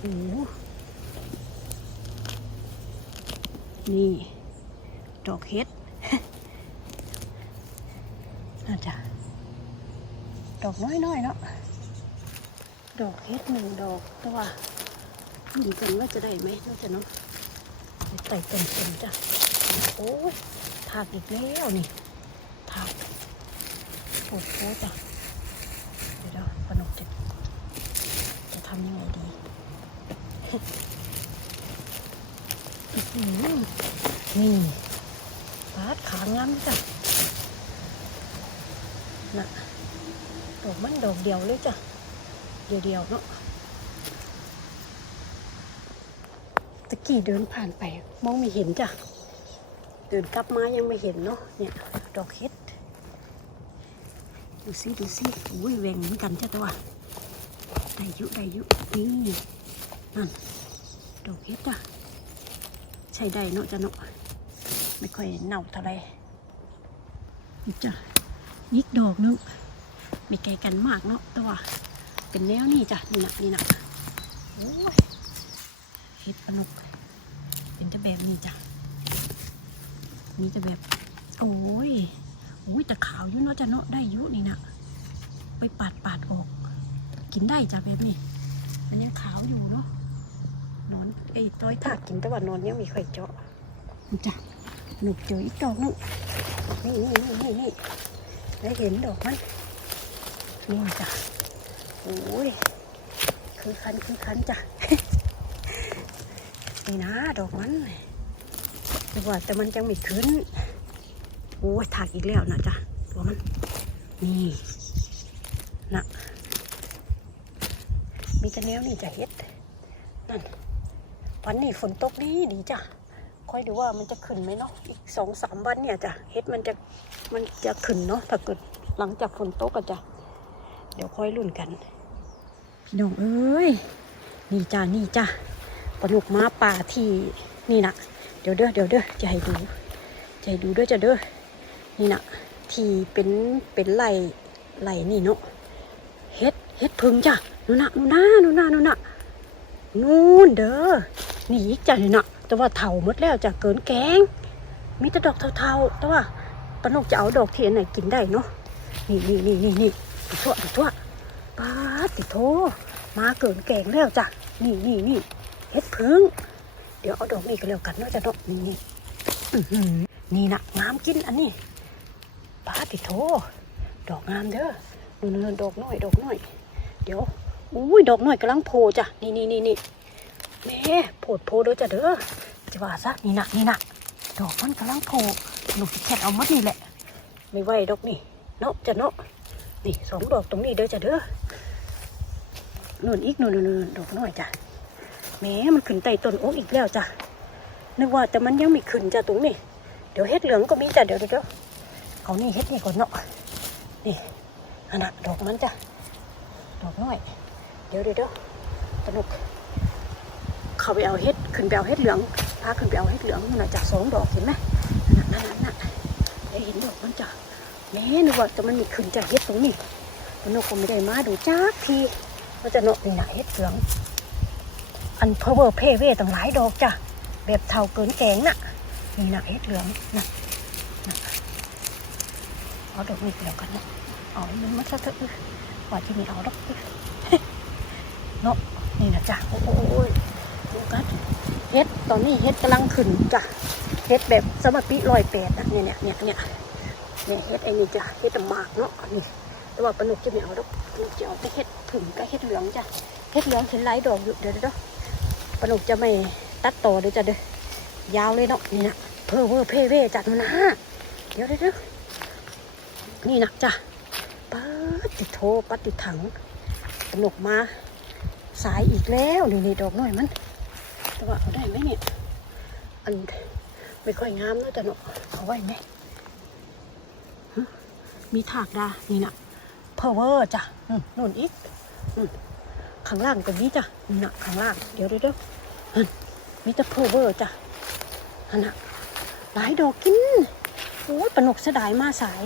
โห นี่ดอกเฮ็ดน่าจะดอกน้อยๆเนาะ ดอกเฮ็ดหนึ่งดอกแต่ว่าดูกันว่าจะได้ไหมน่าจะเนาะไปไต่เต็มๆจ้ะ โอ้ยถากอีกแล้วนี่ถากโอ้โหจ้ะเดี๋ยวๆปนกจะจะทำยังไงดี อื้อหือ นี่ปาดขางามจ้ะน่ะดอกมันดอกเดียวเลยจ้ะ เดียวๆเนาะตะกี้เดินผ่านไป มองไม่เห็นจ้ะ เดินกลับมายังไม่เห็นเนาะเนี่ย ดอกเห็ดดูสิดูสิอุ้ยแหวงเหมือนกันจ้ะตัวได้ยุได้ยุนี่นั่นดอกเห็ดจ้ะ ใช้ได้เนาะจ้ะเนาะไม่ค่อยเน่าเท่าไรนี่จ้ะยิกดอกนึงไม่ไกลกันมากเนาะแต่ว่าเป็นแนวนี่จ้ะนี่นะนี่นะโอ้ยเห็ดปนุกเป็นจะแบบนี้จ้ะนี่จะแบบ โอ้ยโอ้ยแต่ขาวอยู่เนาะจ้ะเนาะได้อยุนี่นะไปปาดปาดออก กินได้จ้ะแบบนี้มันยังขาวอยู่เนาะนอน ไอ้ต้อยถากกินแต่ว่านอนยังมีไข่เจาะนี่จ้ะหนุกเจออีกดอกนึงนี่นี่นี่นี่นี่ได้เห็นดอกมันนี่จ้ะโอ้ยคือคันคือคันจ้ะนี่นะดอกมันแต่ว่าแต่มันยังไม่ขึ้นโอ้ยถากอีกแล้วนะจ้ะตัวมันนี่นะมีแต่แนวนี่จะเฮ็ดนั่น วันนี้ฝนตกดีดีจ้ะค่อยดูว่ามันจะขึ้นไหมเนาะอีกสองสามวันเนี่ยจ้ะเฮ็ดมันจะมันจะขึ้นเนาะถ้าเกิดหลังจากฝนตกอะจ้ะเดี๋ยวค่อยลุ้นกัน พี่น้องเอ้ยนี่จ้านี่จ้าปลาดุกม้าป่าที่นี่นะเดี๋ยวเด้อเดี๋ยวเด้อจะให้ดูจะให้ดูเด้อจะเด้อนี่นะที่เป็นเป็นไหลไหลนี่เนาะเฮ็ดเฮ็ดพึ่งจ้ะนู่นนะนู่นนะนู่นนะนู่นนะนู่นเด้อ นี่อีกจ้ะนี่นะแต่ว่าเถาหมดแล้วจะเกินแกง มีแต่ดอกเทาๆแต่ว่าปนกจะเอาดอกที่อันไหนกินได้เนาะนี่นี่นี่นี่นี่ดูทั่วดูทั่วป้าดติโทมาเกินแกงแล้วจ้ะนี่นี่นี่เฮ็ดพึ่งเดี๋ยวเอาดอกนี้ก็แล้วกันเนาะจ้ะดอกนี่นี่นี่นะงามกินอันนี้ป้าดติโทดอกงามเด้อนู่นดอกน้อยดอกน้อย เดี๋ยวอุ้ยดอกน้อยกำลังโผล่จ้ะนี่นี่นี่นี่ แม่โผล่โผล่เด้อจ้ะเด้อจะว่าซะนี่หนะนี่หนะดอกมันกำลังโผล่หนูสิแค่เอามัดนี่แหละ ไม่ไหวดอกนี่เนาะจ้ะเนาะนี่สองดอกตรงนี้เด้อจ้ะเด้อนู่นอีกนู่นนู่นนู่นดอกน้อยจ้ะแม้มันขึ้นไต่ต้นโอ๊กอีกแล้วจ้ะนึกว่าแต่มันยังไม่ขึ้นจ้ะตรงนี้เดี๋ยวเฮ็ดเหลืองก็มีจ้ะเดี๋ยวเดี๋ยวเดี๋ยวเอานี่เฮ็ดนี่ก่อนเนาะนี่อันน่ะดอกมันจ้ะดอกน้อย เดี๋ยวเดี๋ยวเดี๋ยวสนุก เขาไปเอาเฮ็ดขึ้นไปเอาเฮ็ดเหลืองพาขึ้นไปเอาเฮ็ดเหลืองนั่นน่ะจ้ะสองดอกเห็นไหมนั่นน่ะนั่นน่ะนั่นได้เห็นดอกมันจ้ะแม้นึกว่าแต่มันมีขึ้นจ้ะเฮ็ดตรงนี้นกก็ไม่ได้มาดูจักทีว่าจะนกนี่นเฮ็ดเหลือง อันเพอเวอร์เพเวตั้งหลายดอกจ้ะแบบเท่าเกินแกงน่ะนี่นะเฮ็ดเหลืองนะนะเอาดอกนี้เดียวกันนะเอาอันมันมาซะเถอะว่าที่นี่เอาดอกเนาะนี่นะจ้ะโอ้โหดู กันเฮ็ดตอนนี้เฮ็ดกำลังขึ้นจ้ะเฮ็ดแบบสมัปีลอยแปดนะเนี่ยเนี่ยเนี่ยเนี่ยเนี่ยเฮ็ดไอ้นี่จ้ะเฮ็ดหมากเนาะนี่แต่ว่าปลาหนุกจะไม่เอาดอกจะเอาแต่เห็ดผึ่งกับเห็ดเหลืองจ้ะเห็ดเหลืองเห็นหลายดอกอยู่เดี๋ยวเดี๋ยวปลาหนุกจะไม่ตัดต่อเดี๋ยวจะเด้อยาวเลยเนาะนี่นะเพอเวอร์เพเวจัดมานะเดี๋ยวเดี๋ยวเดี๋ยวนี่นะจ้ะปัดติดโทปัดติดถังปลาหนุกมาสายอีกแล้วนี่นี่ดอกน้อยมัน แต่ว่าเอาได้ไหมเนี่ย อันไม่ค่อยงามนะแต่เนาะเอาไว้ไหมมีถากดา นี่นะ power จ้ะนู่นอีกอข้างล่างตรงนี้จ้ะนี่นะข้างล่าง เดี๋ยวเดี๋ยวมีแต่ power จ้ะอันนะหลายดอกกินโอ้ยปนกเสดายมาสาย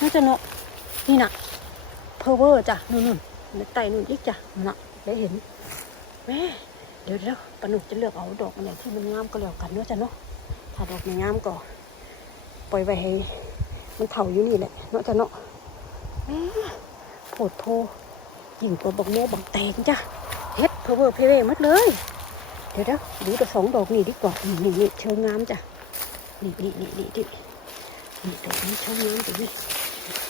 น่าจะเนาะนี่นะเพอเวอร์จ้ะนู่นนู่นไตนู่นอีกจ้ะน่นะได้เห็นแม่เดี๋ยวเดี๋ยวปนุกจะเลือกเอาดอกอันไหนที่มันงามก็แล้วกันเนาะจ้ะเนาะถ้าดอกไม่งามก็ ปล่อยไว้ให้มันเถาอยู่นี่แหละเนาะจ้ะเนาะโผดโพยิ่งกว่าบักโมบักแตงจ้ะเฮ็ดเพอเวอร์เพเวมัดเลย เดี๋ยวเดี๋ยวดูแต่สองดอกนี่ดีกว่านี่นี่นี่เชิงงามจ้ะนี่นี่นี่นี่นี่นี่ดอกนี้เชิงงามจ้ะนี่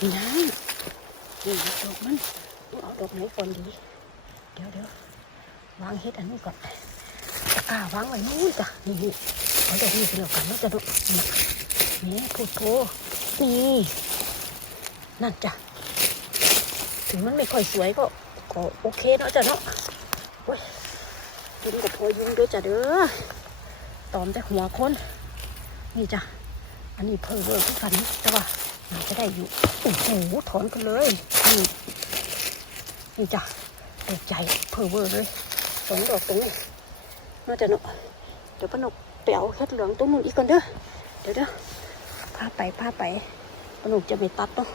นี่นะนี่ดอกมันต้องเอาดอกไหนก่อนดี เดี๋ยวเดี๋ยววางเฮ็ดอันนี้ก่อน กร้าวางไว้นู่นจ้ะนี่เอาดอกนี้ไปแล้วกันนะจ๊ะดอกนี่นี่พูดโพนี่นั่นจ้ะถึงมันไม่ค่อยสวยก็ก็โอเคเนาะจ้ะเนาะโอ้ยกินกับพอยุงด้วยจ้ะเด้อตอมแต่หัวคนนี่จ้ะอันนี้เพอเวอร์ทุกกันแต่ว่าน่าจะได้อยู่โอ้โหถอนกันเลยนี่นี่จ้ะดอกใหญ่เพอเวอร์เลยสองดอกตรงนี้ น่าจะเนาะเดี๋ยวป้านกไปเอาแค่เหลืองตรงนู้นอีกก่อนเด้อเดี๋ยวเด้อพาไปพาไปป้านกจะไม่ตัดเนาะ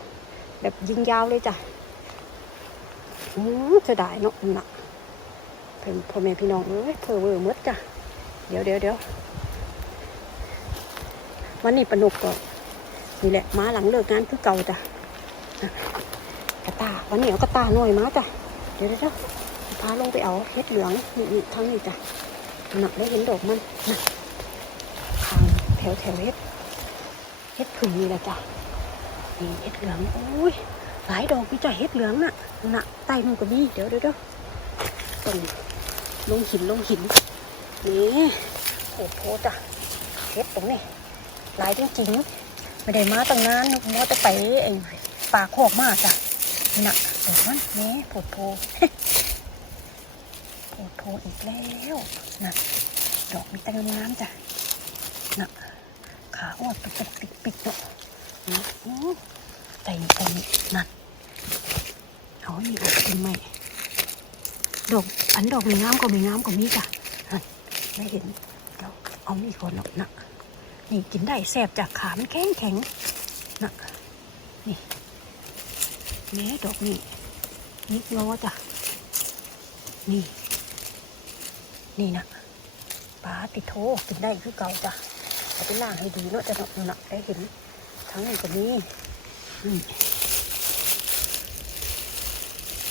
แบบยิงยาวเลยจ้ะอืมเสียดายเนาะหนักเพิ่นพ่อแม่พี่น้องเอ้ยเพอเวอร์มดจ้ะเดี๋ยวเดี๋ยวเดี๋ยววันนี้ปนุกก็นี่แหละม้าหลังเลิกงานคือเก่าจ้ะกระตาวันนี้เอากระตาหน่อยมาจ้ะเดี๋ยวเดี๋ยวพาลงไปเอาเฮ็ดเหลืองนี่ทั้งนี้จ้ะ หนักได้เห็นดอกมันทางแถวแถวเฮ็ดเฮ็ดผึ่งนี่แหละจ้ะนี่เฮ็ดเหลืองโอ้ยหลายดอกพี่จ้ะเฮ็ดเหลืองน่ะหน่ะใต้มันก็มีเดี๋ยวเดี๋ยวเดี๋ยวต้นลงหินลงหินนี่โอ้โหจ้ะเฮ็ดตรงนี้หลายจริงๆไม่ได้มาตั้งนานมอจะไปไอ้ป่าโคกมากจ้ะหนี่นะดอกมันนี่โผด โพโผดโพอีกแล้วนะดอกมีแต่งามๆจ้ะนะขาอวดปิดปิดปิดเนาะนี่อื้อใจใจนั่นเอานี่ออกเป็นไหมดอกอันดอกมีงามก็มีงามก็มีจ้ะนั่นไม่เห็นเดี๋ยวเอามีคนหรอกนะนี่กินได้แสบจากขามแข็งแข็งนะนี่แม่ดอกนี่นิดล้อจ้ะนี่ นี่นะปลาติดโทกินได้คือเก่าจ้ะเอาไปล่างให้ดีเนาะจะเนาะนะได้เห็นทั้งนี้ก็มีนี่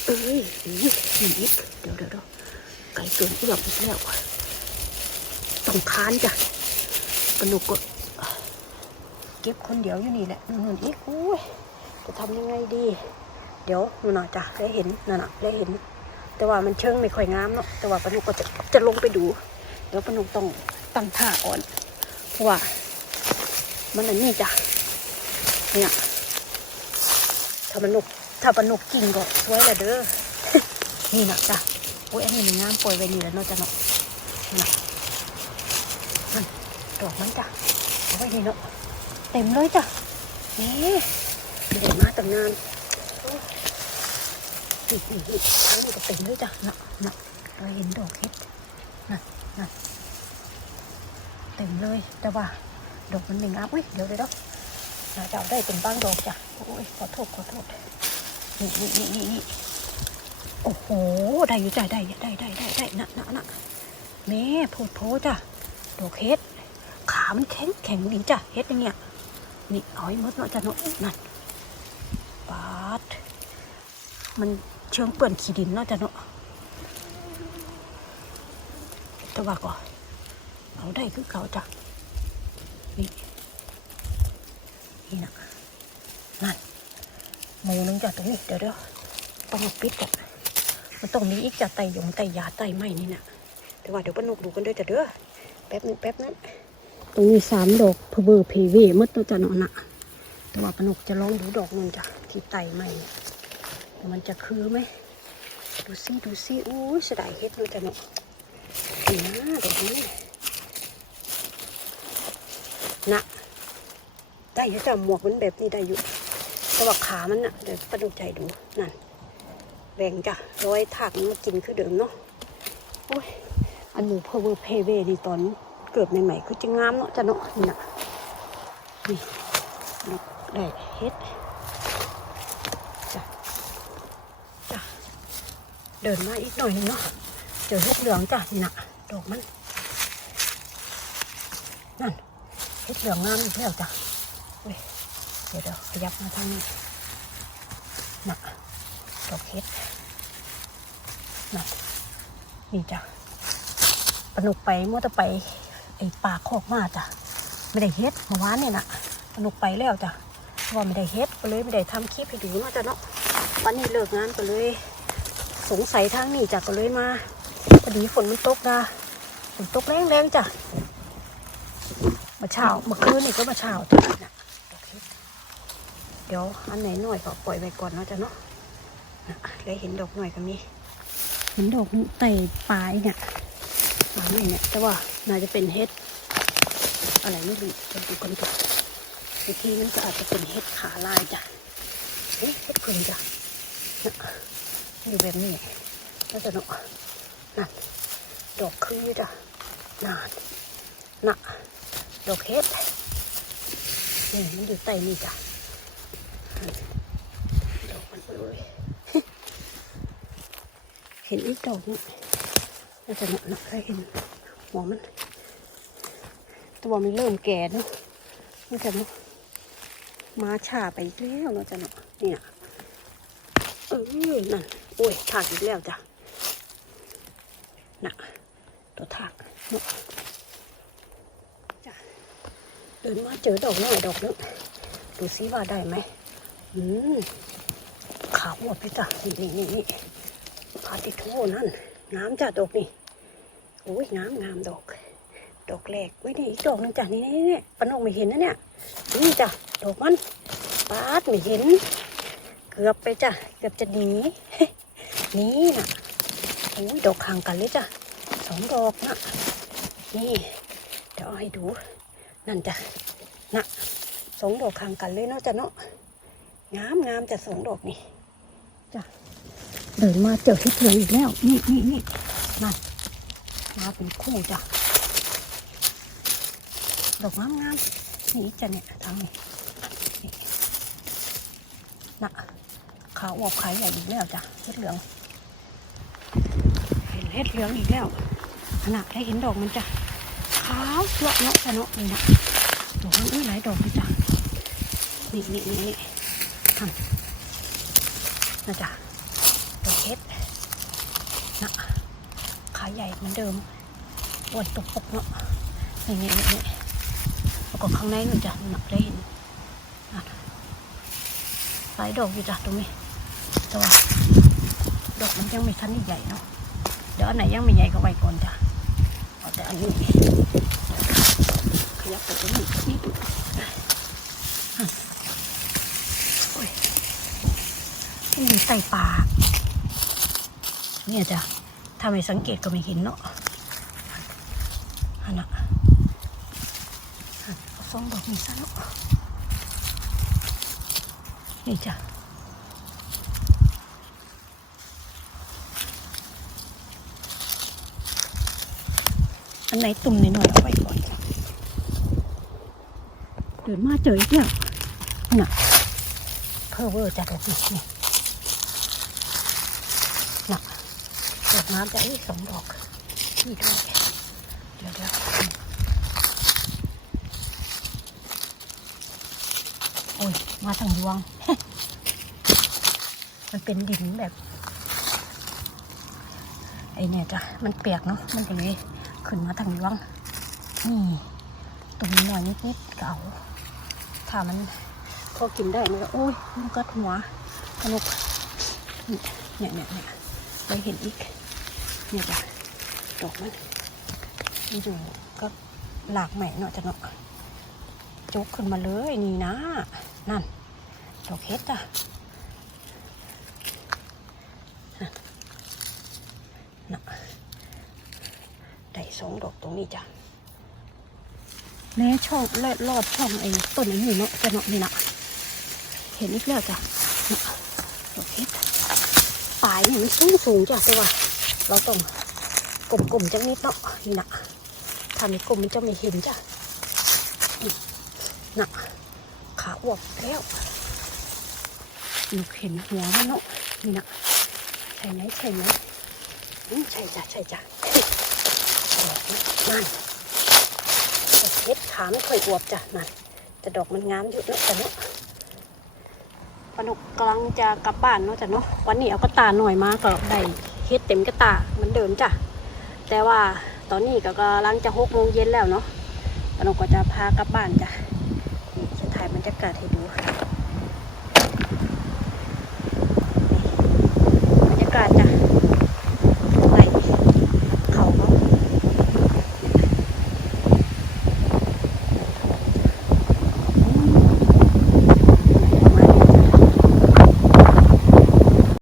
เอ้ยอีกอีกเดี๋ยวเดี๋ยวเดี๋ยวไก่เกินเอื้อมอีกแล้วต้องคานจ้ะปนุกก็เก็บคนเดียวอยู่นี่แหละนู่นอีกอุ้ยจะทำยังไงดี เดี๋ยวนู่นน่ะจ้ะได้เห็นนั่นน่ะได้เห็น แต่ว่ามันเชิงไม่ค่อยงามเนาะแต่ว่าปนุกก็จะจะลงไปดู เดี๋ยวปนุกต้องตั้งท่าอ่อน เพราะว่า มันอันนี้จ้ะเนี่ยถ้ามันนุกถ้าปนุกกิ่งก็สวยแหละเด้อนี่นะจ้ะโอ้ยอันนี้มันงามปล่อยไว้นี่แล้วเนาะจ้ะเนาะน่ะนั่นดอกมันจ้ะเอาไว้นี่เนาะเต็มเลยจ้ะนี่ไม่ได้มาตั้งนาน นี่นี่นี่อันนี้ก็เต็มเลยจ้ะน่ะน่ะเราเห็นดอกเห็ดน่ะน่ะเต็มเลยแต่ว่าดอกมันไม่งามอุ้ยเดี๋ยวเดี๋ยวเดี๋ยวน่าจะเอาได้เป็นบ้างดอกจ้ะโอ้ยขอโทษขอโทษนี่นี่นี่นี่นี่โอ้โหได้อยู่จ้ะได้ได้ได้ได้ได้น่ะน่ะน่ะแม่โพดโพจ้ะดอกเฮ็ดขามันแข็งแข็งดีจ้ะเฮ็ดอย่างเงี้ยนี่เอาให้มดเนาะจ้ะเนาะนั่นปาด มันเชิงเปื่อนขี้ดินเนาะจ้ะเนาะแต่ว่าก็เอาได้คือเก่าจ้ะนี่นี่นะนั่นหมูนึงจากตรงนี้เดี๋ยวเดี๋ยวต้องปิดก่อนมันต้องมีอีกจากไตหยงไตยาไตไหมนี่นะแต่ว่าเดี๋ยวปนุกดูกันด้วยจ้ะเด้อแป๊บนึงแป๊บนึงตรงนี้สามดอกเพเบอร์เพเวมดตัวจะเนาะนะแต่ว่าปนุกจะลองดูดอกนึงจ้ะที่ไตไหมเนี่ย มันจะคือไหม ดูซิดูซิอู้เสดายเฮ็ดเนจะเนาะนี่นะดอกนี้นะได้อยู่จ้ะหมวกมันแบบนี้ได้อยู่แต่ว่าขามันน่ะเดี๋ยวปาดูใจดูนั่นแบ่งจ้ะร้อยถากมันมากินคือเดิมเนาะโอ้ยอันหมูเพอเวอร์เพเวนี่ตอนเกิดใหม่ๆคือจะงามเนาะจ้ะเนาะนี่นะนี่ดกได้เฮ็ด เดินมาอีกหน่อยหนึงเนาะเจอเห็ดเหลืองจ้ะนี่นะดอกมันนั่นเห็ดเหลืองงามอีกแล้วจ้ะเว้ยเดี๋ยวเดี๋ยวขยับมาทางนี้น่ะดอกเห็ดน่ะนี่จ้ะปนุกไปเมื่อตะไปไอ้ปากโคอกมาจ้ะไม่ได้เฮ็ดเมื่อวานเนี่ยนะปนุกไปแล้วจ้ะว่าไม่ได้เฮ็ดก็เลยไม่ได้ทำคลิปให้ดูเนาจ้ะเนาะวันนี้เลิกงานก็เลย สงสัยทางนี้จ้ะก็เลยมาพอดีฝนมันตกนะฝนตกแรงๆจ้ะมาเช้ามื่อคืนนี่ก็มาเช้าจ้ะนะดอกเดเดี๋ยวอันไหนหน่อยก็ปล่อยไว้ก่อนเนาะจ้ะเนาะเลยเห็นดอกหน่อยก็มีเห็นดอกไต่ปลายเนี่ยปลายเนี่ย แต่ว่าน่าจะเป็นเห็ดอะไรไม่รู้จะดูกันจ้ะบางทีมันก็อาจจะเป็นเห็ดขาลายจ้ะเอ๊ะเห็ดพึ่งจ้ะ อยู่แบบนี้น่าจะเนาะนั่นดอกคือจ้ะนานน่ะดอกเห็ดนี่มันอยู่ใต้นี่จ้ะดอกมันเลยเห็นอีกดอกนึงน่าจะเนาะเนาะได้เห็นหัวมัน ตัวมันเริ่มแก่เนาะน่าจะเนาะมาช้าไปอีกแล้วเนาะจะเนาะเนี่ยเออนั่น โอ้ยถากอีกแล้วจ้ะน่ะตัวถากเนาะจ้ะเดินมาเจอดอกหน่อยดอกนึงดูซิว่าได้ไหมอืมขาวหมดเลยจ้ะนี่นี่นี่นี่พาติโทนั่นงามจ้ะดอกนี่โอ้ยงามงามดอก ดอกแรกไว้นี่อีกดอกหนึงจ้ะนี่นี่นี่ปนกไม่เห็นนะเนี่ยนี่จ้ะดอกมันปาดไม่เห็น เกือบไปจ้ะเกือบจะหนี นี่นะโอ้ยดอกห่างกันเลยจ้ะสองดอกนะนี่เดี๋ยวเอาให้ดูนั่นจ้ะนะสองดอกห่างกันเลยเนาะจ้ะเนาะงามงามจ้ะสองดอกนี่จ้ะเดินมาเจอที่เหลืองอีกแล้วนี่นี่นี่นั่นมาเป็นคู่จ้ะดอกงามงามนี่จ้ะเนี่ยทางนี้นะขาวออกขายใหญ่อีกแล้วจ้ะเห็ดเหลือง เห็นเห็ดเหลืองอีกแล้วขนาดได้เห็นดอกมันจะขาวเลาะเนาะจะเนาะนี่นะดอกมันนี่หลายดอกเลยจ้ะนี่นี่นี่นี่ทำนะจ้ะดอกเห็ดนะขาใหญ่เหมือนเดิมอวนตุกปกเนาะนี่นี่นี่นี่แล้วก็ข้างในนู่นจ้ะหนักได้เห็นหลายดอกอยู่จ้ะตรงนี้แต่ว่าดอกมันยังไม่ทันใหญ่เนาะ ดี๋ยวอันไหนยังไม่ใหญ่ก็ไว้ก่อนจ้ะเอาแต่อันนี้ขยับไปตรงนี้นิดอะโอ้ยมันอยู่ใต้ป่าเนี่ยจ้ะถ้าไม่สังเกตก็ไม่เห็นเนาะอันน่ะอันเอาสองดอกนี้ซะเนาะนี่จ้ะ อันไหนตุ่มหน่อยๆเอาไว้ก่อนจ้ะเดินมาเจออีกแล้วน่ะเพอเวอร์จัดเลยนี่น่ะดอกน้ำจะอีกสองดอกนี่ด้วยเดี๋ยวเดี๋ยวโอ้ย มาทางยวง มันเป็นดินแบบ ไอเนี่ยจ้ะ มันเปียกเนาะมันก็เลย ขึ้นมาทางยวงนี่ตรงนี้หน่อยนิดๆเก่าถ้ามันพอกินได้มันก็โอ้ยมันก็หัวสนุกเนี่ยเนี่ยเนี่ยไปเห็นอีกเนี่ยจ้ะดอกมันมันอยู่ก็หลากใหม่เนาะจะเนาะจกขึ้นมาเลยนี่นะ นั่นดอกเฮ็ดจ้ะได้ส ออกตรงนี้จ้ะแม่ชอบเลอดรอดช่องไอ้ต้นไอ้นี่เนาะจะเนาะนี่นะเห็นอีกแล้วจ้ะน่ะดอกเห็ดปลายนี่มันสูงสูงจ้ะแต่ว่าเราต้องกลมๆจังนิดเนาะนี่นะถ้าไม่กลมมันจะไม่เห็นจ้ะนี่น่ะขาอวบแล้วลูเห็นหัวมันเนาะนี่นะใช่ไหมใช่ไหมใช่จ้ะใช่จ้ะ นั่นเฮ็ดขาไม่ค่อยอวบจ้ะนั่นจะดอกมันงามอยู่เนาะจ้ะเนาะปนุกกลังจะกลับบ้านเนาะจ้ะเนาะวันนี้เอากระตาหน่อยมาก็ได้เฮ็ดเต็มกระตามันเดิมจ้ะแต่ว่าตอนนี้ก็กลังจะหกโมงเย็นแล้วเนาะปนุกก็จะพากลับบ้านจ้ะนี่จะถ่ายบรรยากาศให้ดูบรรยากาศ